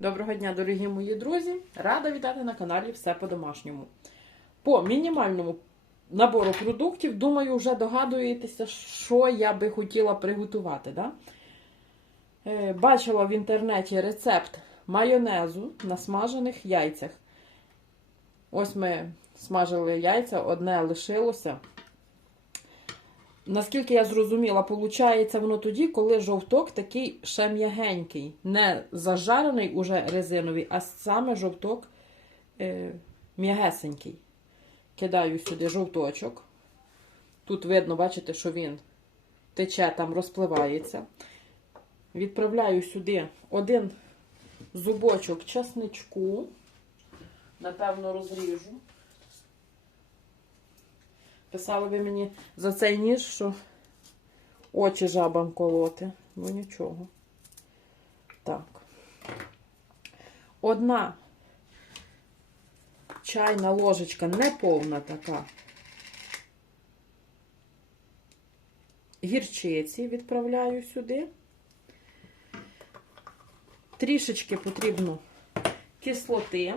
Доброго дня, дорогі мої друзі! Рада вітати на каналі Все по-домашньому. По мінімальному набору продуктів, думаю, вже догадуєтеся, що я би хотіла приготувати. Да? Е, Бачила в інтернеті рецепт майонезу на смажених яйцях. Ось ми смажили яйця, одне лишилося. Наскільки я зрозуміла, получається воно тоді, коли жовток такий ще м'ягенький, не зажарений уже резиновий, а саме жовток е, м'ягесенький. Кидаю сюди жовточок. Тут видно, бачите, що він тече, там розпливається. Відправляю сюди один зубочок часничку. Напевно, розріжу. Писали ви мені за цей ніж, що очі жабам колоти. Ну нічого. Так. Одна чайна ложечка, не повна така. Гірчиці відправляю сюди. Трішечки потрібно кислоти.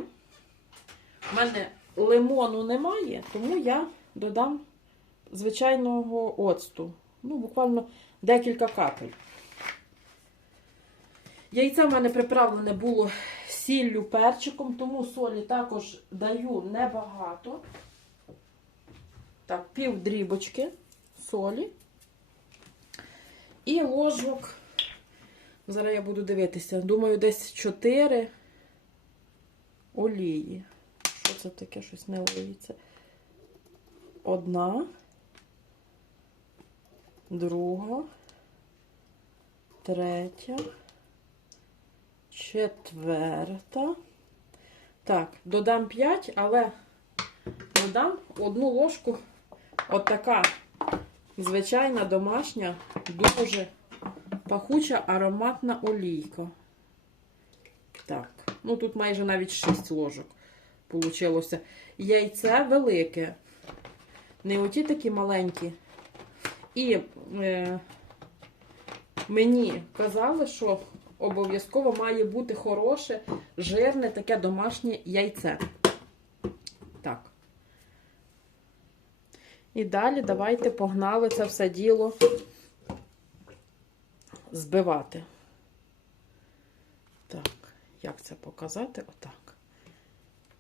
У мене лимону немає, тому я додам звичайного оцту. Ну, буквально декілька капель. Яйце в мене приправлене було сіллю перчиком, тому солі також даю небагато. Так, пів дрібочки солі. І ложок. Зараз я буду дивитися. Думаю, десь 4 олії. Що це таке? Щось не ловиться. Одна, друга, третя, четверта. Так, додам 5, але додам одну ложку. Отака звичайна домашня, дуже пахуча ароматна олійка. Так, ну тут майже навіть 6 ложок получилося. Яйце велике. Не оті такі маленькі. І е, мені казали, що обов'язково має бути хороше, жирне таке домашнє яйце. Так. І далі давайте погнали це все діло збивати. Так, як це показати? Отак.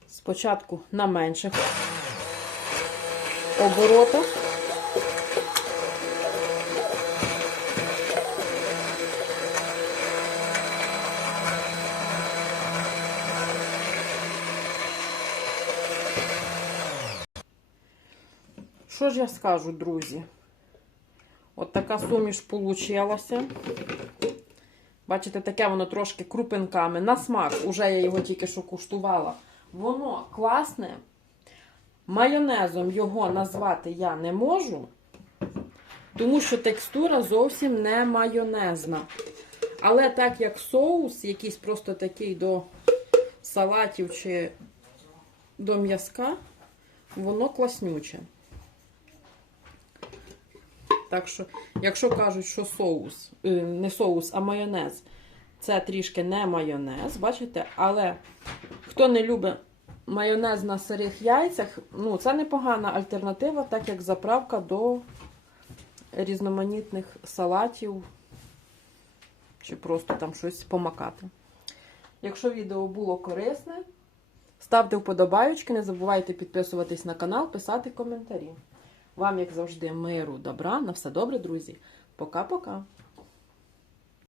Спочатку на менших оборотах. Що ж я скажу, друзі? От така суміш получилася. Бачите, таке воно трошки крупинками. На смак, уже я його тільки що куштувала. Воно класне. Майонезом його назвати я не можу, тому що текстура зовсім не майонезна. Але так як соус, якийсь просто такий до салатів чи до м'язка, воно класнюче. Так що, якщо кажуть, що соус, е, не соус, а майонез, це трішки не майонез, бачите? Але хто не любить майонез на сирих яйцях, ну, це непогана альтернатива, так як заправка до різноманітних салатів чи просто там щось помакати. Якщо відео було корисне, ставте вподобайочки, не забувайте підписуватись на канал, писати коментарі. Вам, як завжди, миру, добра. На все добре, друзі. Пока-пока.